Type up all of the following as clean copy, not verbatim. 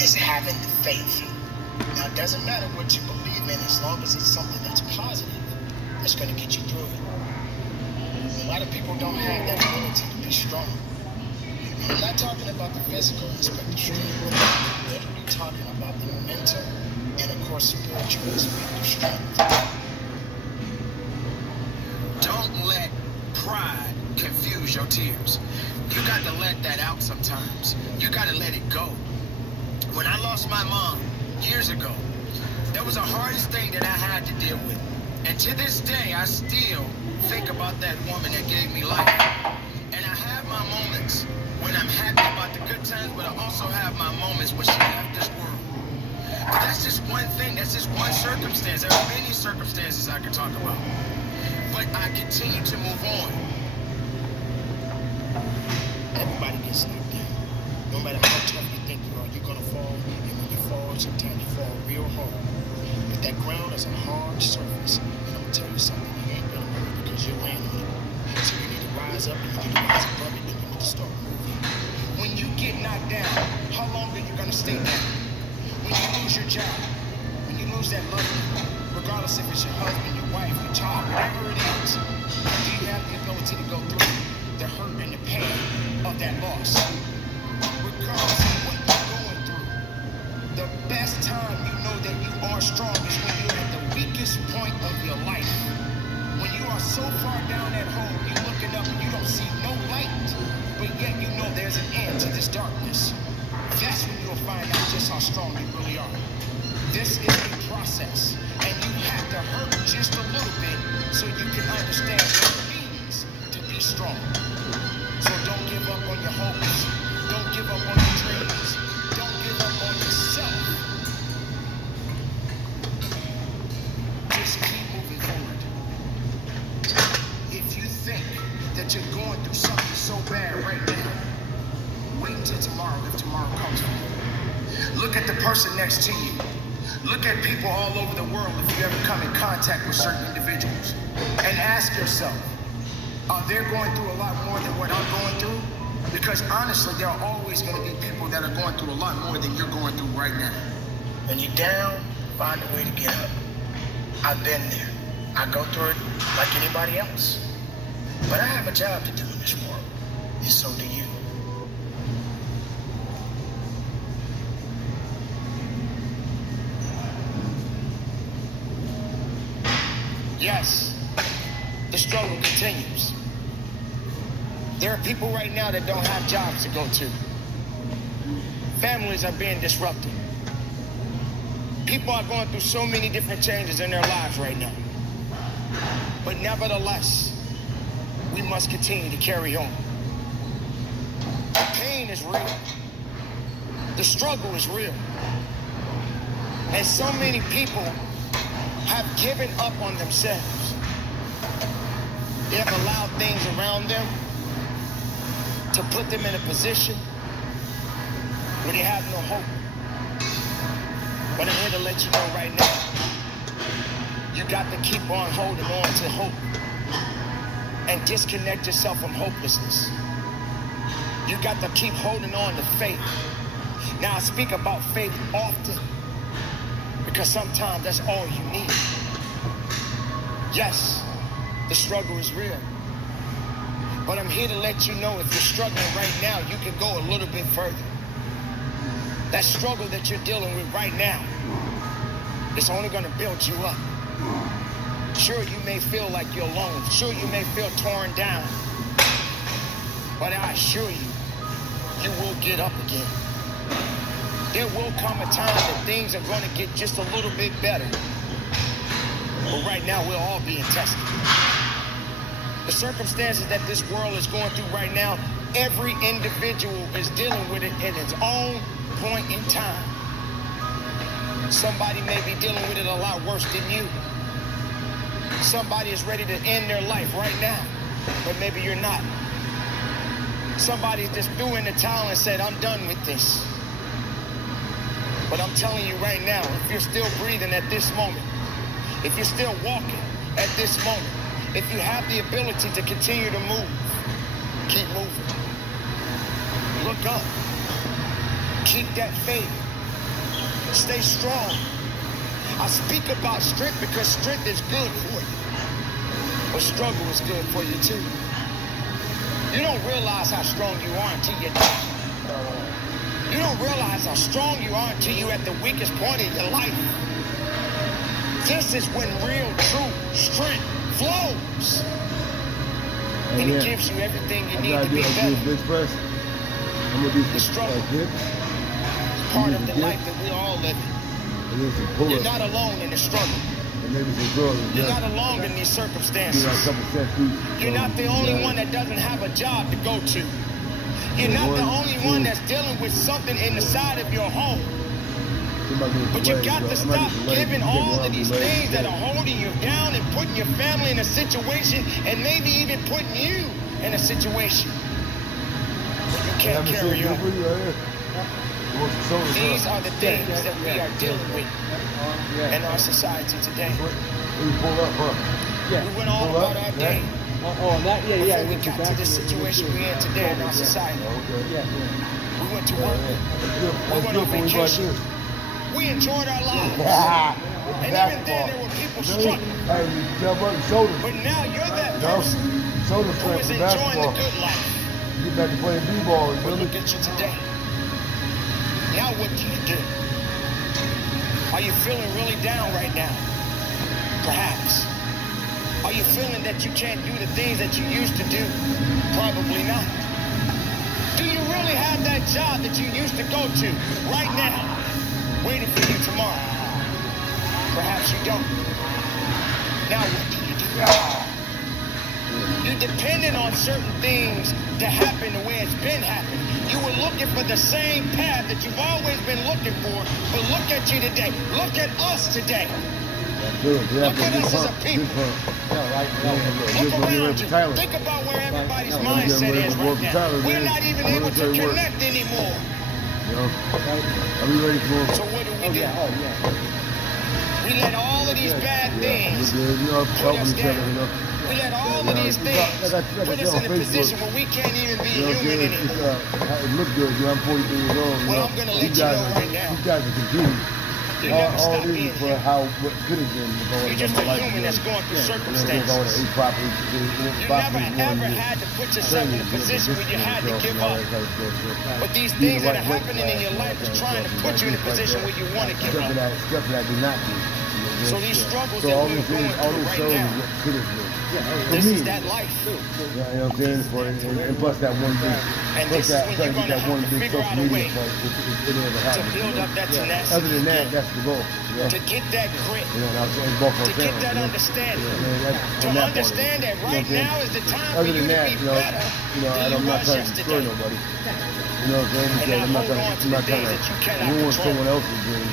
is having the faith. Now, it doesn't matter what you believe in as long as it's something that's positive that's going to get you through it. A lot of people don't have that ability to be strong. I'm not talking about the physical aspect of strength. I'm literally talking about the mental and, of course, spiritual aspect of strength. Don't let pride confuse your tears. You got to let that out sometimes. You got to let it go. When I lost my mom years ago, that was the hardest thing that I had to deal with. And to this day, I still think about that woman that gave me life. And I have my moments when I'm happy about the good times, but I also have my moments when she left this world. But that's just one thing. That's just one circumstance. There are many circumstances I could talk about. But I continue to move on. Everybody gets knocked down. No matter how tough you think you are, you're going to fall. And when you fall, sometimes you fall real hard. But that ground is a hard surface. And I'm going to tell you something. You ain't going to move because you're laying on it. So you need to rise up and you need to rise above it and you need to start moving. When you get knocked down, how long are you going to stay down? When you lose your job, when you lose that loved one, regardless if it's your husband, your wife, your child, whatever it is, do you have the ability to go through the hurt and the pain of that loss? Regardless of what you're going through, the best time you know that you are strong is when you're at the weakest point of your life. When you are so far down that hole, you're looking up and you don't see no light, but yet you know there's an end to this darkness. That's when you'll find out just how strong you really are. This is a process, and you have to hurt just a little bit so you can understand what it means to be strong. So don't give up on your hopes. Don't give up on your dreams. Don't give up on yourself. Just keep moving forward. If you think that you're going through something so bad right now, wait until tomorrow if tomorrow comes for you. Look at the person next to you. Look at people all over the world if you ever come in contact with certain individuals. And ask yourself, are they going through a lot more than what I'm going through? Because honestly, there are always going to be people that are going through a lot more than you're going through right now. When you're down, find a way to get up. I've been there. I go through it like anybody else. But I have a job to do in this world, and so do you. Yes, the struggle continues. There are people right now that don't have jobs to go to. Families are being disrupted. People are going through so many different changes in their lives right now. But nevertheless, we must continue to carry on. The pain is real. The struggle is real. And so many people have given up on themselves. They have allowed things around them to put them in a position where they have no hope. But I'm here to let you know right now, you got to keep on holding on to hope and disconnect yourself from hopelessness. You got to keep holding on to faith. Now I speak about faith often because sometimes that's all you need. Yes, the struggle is real. But I'm here to let you know if you're struggling right now, you can go a little bit further. That struggle that you're dealing with right now, it's only going to build you up. Sure, you may feel like you're alone. Sure, you may feel torn down. But I assure you, you will get up again. There will come a time that things are going to get just a little bit better. But right now, we're all being tested. The circumstances that this world is going through right now, every individual is dealing with it in its own point in time. Somebody may be dealing with it a lot worse than you. Somebody is ready to end their life right now, but maybe you're not. Somebody just threw in the towel and said, I'm done with this. But I'm telling you right now, if you're still breathing at this moment, if you're still walking at this moment, if you have the ability to continue to move, keep moving. Look up. Keep that faith. Stay strong. I speak about strength because strength is good for you. But struggle is good for you too. You don't realize how strong you are until you're down. You don't realize how strong you are until you're at the weakest point in your life. This is when real, true strength flows. And it gives you everything you need to be better. Bench press. I'm gonna do The some struggle. dips. Part of the life that we all live in. And then some pull-ups. You're not alone in the struggle. And maybe some drawers. You're not alone in these Do circumstances. like a couple sets each. You're not the only one that doesn't have a job to go to. You're not the only one that's dealing with something in the side of your home. But you got to stop giving all of these things that are holding you down and putting your family in a situation and maybe even putting you in a situation where you can't carry on. These are the things that we are dealing with in our society today. We pull up, huh? We went all about our day. Yeah. Before we got to this situation we're in today in our society. We went to work. We went on vacation. We enjoyed our lives. And even then there were people struggling. Hey, you jump up your shoulders. But now you're that person Shoulder who strength is for enjoying the basketball. good life. You get back to playing b-ball. You But feel look me? at you today. Now what do you do? Are you feeling really down right now? Perhaps. Are you feeling that you can't do the things that you used to do? Probably not. Do you really have that job that you used to go to right now, waiting for you tomorrow? Perhaps you don't. Now what do you do? You're dependent on certain things to happen the way it's been happening. You were looking for the same path that you've always been looking for, but look at you today. Look at us today. Look at us as a people. Look around you. Think about where everybody's mindset is right now. We're not even able to connect anymore. Are we ready for him? So what do? We let all of these bad things put us down. We let all of these things put us in a position where we can't even be human anymore. It looked good. I'm 43 years old. Well, I'm going to let you know right now. You guys are confused. You never stop this being is for human. what could have been. You're just a human that's going through circumstances. You never ever had to put yourself in a position where you had to give up. But these things that are happening in your life is trying to put you in a position where you want to give up. Stuff that do not do. So these struggles that we're going through right now, this is that life. You know what I'm saying? And plus that one big, And this is when you're going to have to figure out a way to build up that tenacity. Other than that, that's the goal. To get that grit. To get that understanding. To understand that right now is the time for you to be better than you was yesterday. Nobody. You know what I'm saying? And not hold on to the things that you cannot ruin control. someone else's dreams.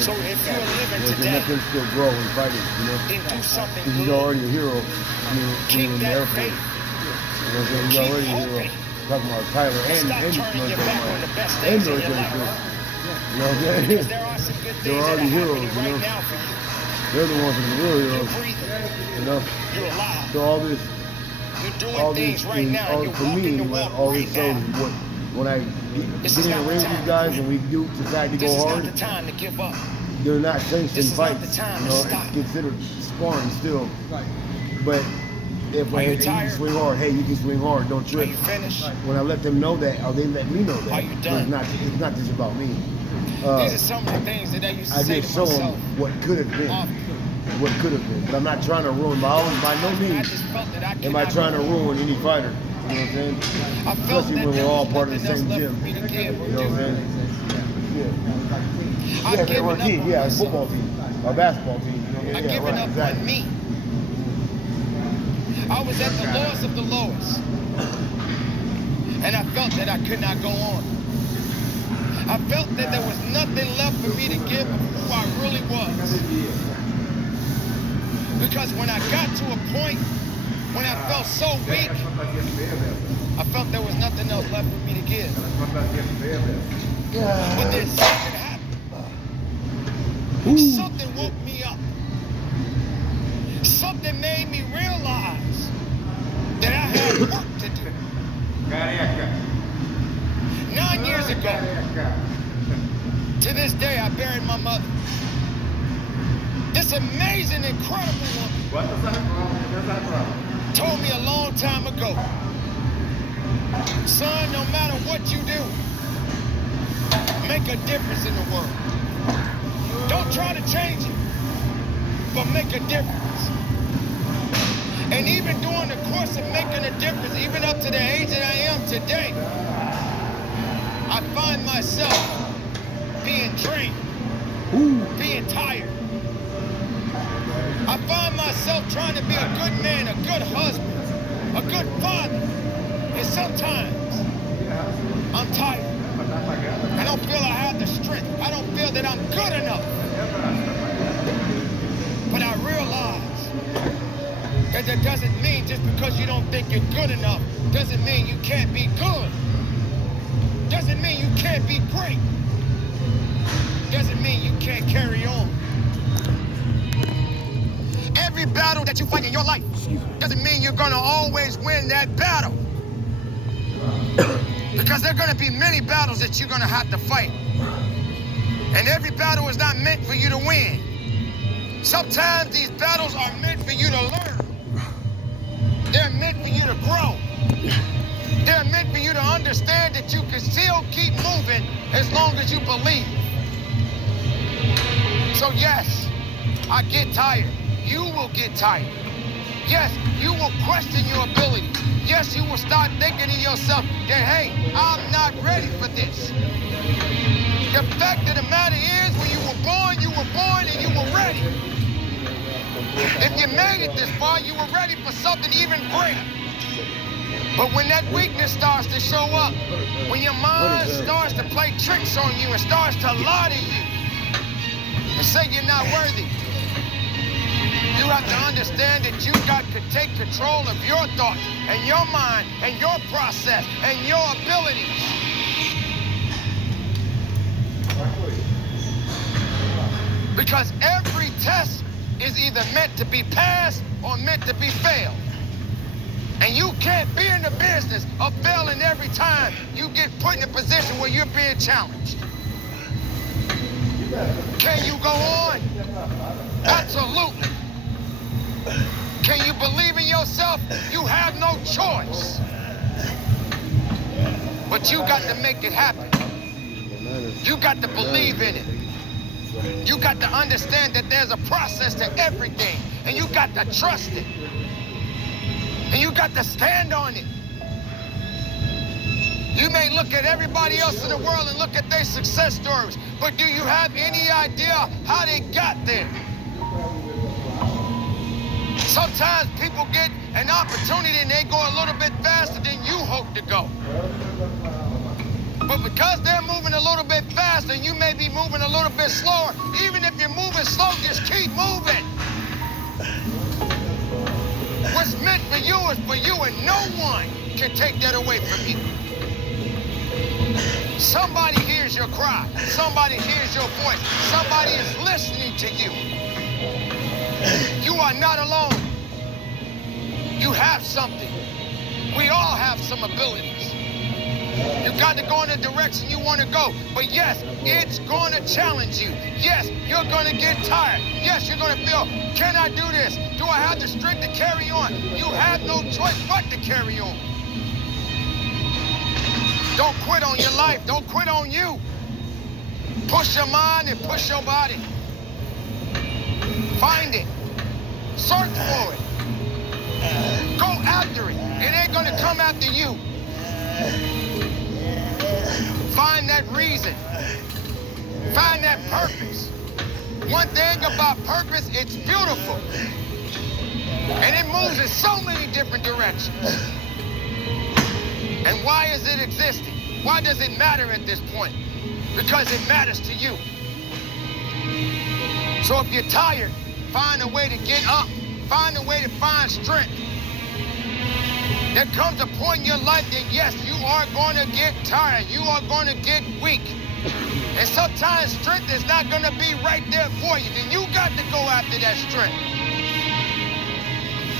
So if you're living Let today, them still grow and fight it, then do something He's good. already a hero. Keep in the that Air Force. faith. You know what I'm saying? He's Keep already a hero. hoping. Talking about Tyler And stop turning your back on the best things in your life. You know what I'm Because saying? there are some good They're things that are already heroes, happening you right know? now for you. They're the ones that are the real You're heroes. breathing. You know? You're alive. So all this, You're doing all things these right now. And you're for walking me, the walk all right this shows now. is when I This get is in not the the ring with time these to guys quit. and we do decide to This go is not hard, the time to give up. they're not sanctioned This is not fights. the time You to know, stop. it's considered sparring still. But if Are you you tired? can swing hard, hey, you can swing hard, don't Are trip. you finished? When I let them know that, or they let me know that, Are you done? It's not just about me. These are some of the things that I used to I say just to show them myself. what could have been. often. What could have been. But I'm not trying to ruin by no I means just felt that I am I cannot trying to go on. ruin any fighter. You know what I'm saying? I felt Especially that when there we're all was part of the nothing same else left gym. for me to give or You know what I'm do. saying? I've Yeah, given we're a up team. on Yeah, a myself. football team, a basketball team. You know? I've Yeah, given right, up exactly. on me. I was at the lowest of the lowest. And I felt that I could not go on. I felt that there was nothing left for me to give of who I really was. Because when I got to a point when I felt so weak, I felt there was nothing else left for me to give. But then something happened. Something woke me up. Something made me realize that I had work to do. years ago. To this day, I buried my mother. This amazing, incredible woman told me a long time ago, son, no matter what you do, make a difference in the world. Don't try to change it, but make a difference. And even during the course of making a difference, even up to the age that I am today, I find myself being drained, being tired. I find myself trying to be a good man, a good husband, a good father. And sometimes I'm tired. I don't feel I have the strength. I don't feel that I'm good enough. But I realize that doesn't mean just because you don't think you're good enough, doesn't mean you can't be good. Doesn't mean you can't be great. Doesn't mean you can't carry on. Every battle that you fight in your life doesn't mean you're gonna always win that battle. Because there are gonna be many battles that you're gonna have to fight. And every battle is not meant for you to win. Sometimes these battles are meant for you to learn. They're meant for you to grow. They're meant for you to understand that you can still keep moving as long as you believe. So yes, I get tired. You will get tired. Yes, you will question your abilities. Yes, you will start thinking to yourself that, hey, I'm not ready for this. The fact of the matter is, when you were born and you were ready. If you made it this far, you were ready for something even greater. But when that weakness starts to show up, when your mind starts to play tricks on you and starts to lie to you and say you're not worthy, you have to understand that you got to take control of your thoughts and your mind and your process and your abilities. Because every test is either meant to be passed or meant to be failed. And you can't be in the business of failing every time you get put in a position where you're being challenged. Can you go on? Absolutely. Can you believe in yourself? You have no choice. But you got to make it happen. You got to believe in it. You got to understand that there's a process to everything, and you got to trust it. And you got to stand on it. You may look at everybody else in the world and look at their success stories, but do you have any idea how they got there? Sometimes people get an opportunity and they go a little bit faster than you hope to go. But because they're moving a little bit faster, you may be moving a little bit slower. Even if you're moving slow, just keep moving. What's meant for you is for you, and no one can take that away from you. Somebody hears your cry. Somebody hears your voice. Somebody is listening to you. You are not alone. You have something. We all have some abilities. You got to go in the direction you want to go. But yes, it's going to challenge you. Yes, you're going to get tired. Yes, you're going to feel, can I do this? Do I have the strength to carry on? You have no choice but to carry on. Don't quit on your life. Don't quit on you. Push your mind and push your body. Find it. Search for it. Go after it. It ain't going to come after you. Find that reason. Find that purpose. One thing about purpose, it's beautiful. And it moves in so many different directions. And why is it existing? Why does it matter at this point? Because it matters to you. So if you're tired, find a way to get up. Find a way to find strength. There comes a point in your life that, yes, you are going to get tired. You are going to get weak. And sometimes strength is not going to be right there for you. Then you got to go after that strength.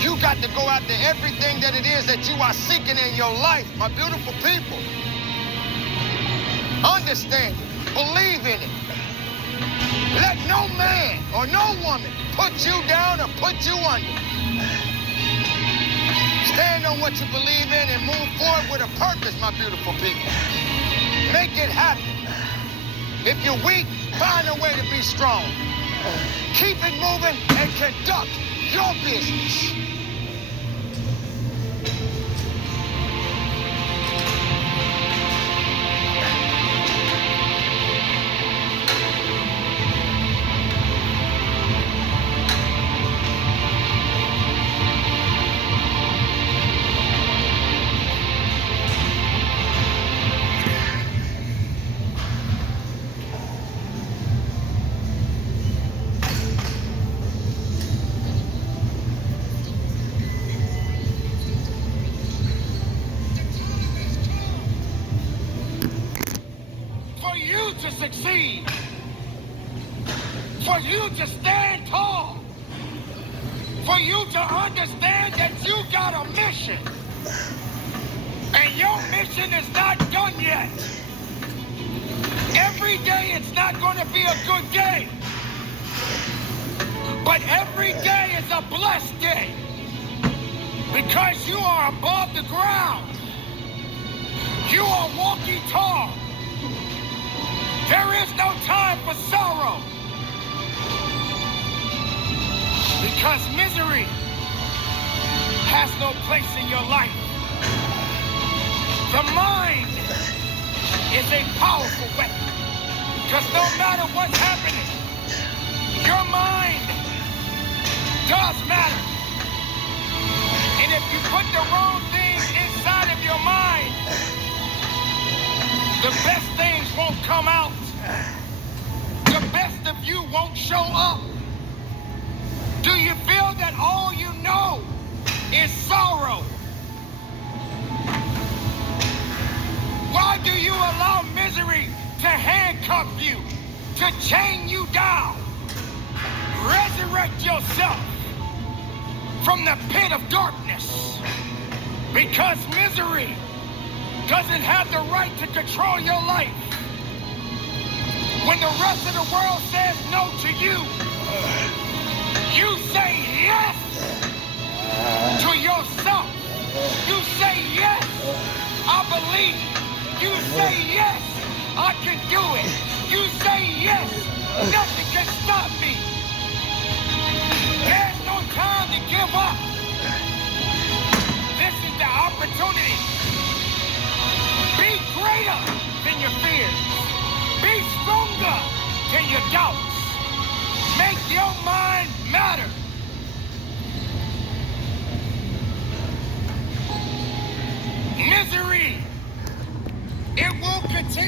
You got to go after everything that it is that you are seeking in your life, my beautiful people. Understand it. Believe in it. Let no man or no woman put you down or put you under. Stand on what you believe in and move forward with a purpose, my beautiful people. Make it happen. If you're weak, find a way to be strong. Keep it moving and conduct your business. To succeed, for you to stand tall, for you to understand that you got a mission, and your mission is not done yet. Every day it's not going to be a good day, but every day is a blessed day, because you are above the ground. You are walking tall. There is no time for sorrow, because misery has no place in your life. The mind is a powerful weapon, because no matter what's happening, your mind does matter. And if you put the wrong things inside of your mind, the best things won't come out. The best of you won't show up. Do you feel that all you know is sorrow? Why do you allow misery to handcuff you, to chain you down? Resurrect yourself from the pit of darkness, because misery doesn't have the right to control your life. When the rest of the world says no to you, you say yes to yourself. You say yes, I believe. You say yes, I can do it. You say yes, nothing can stop me. There's no time to give up. This is the opportunity. Be greater than your fears. Be stronger than your doubts. Make your mind matter.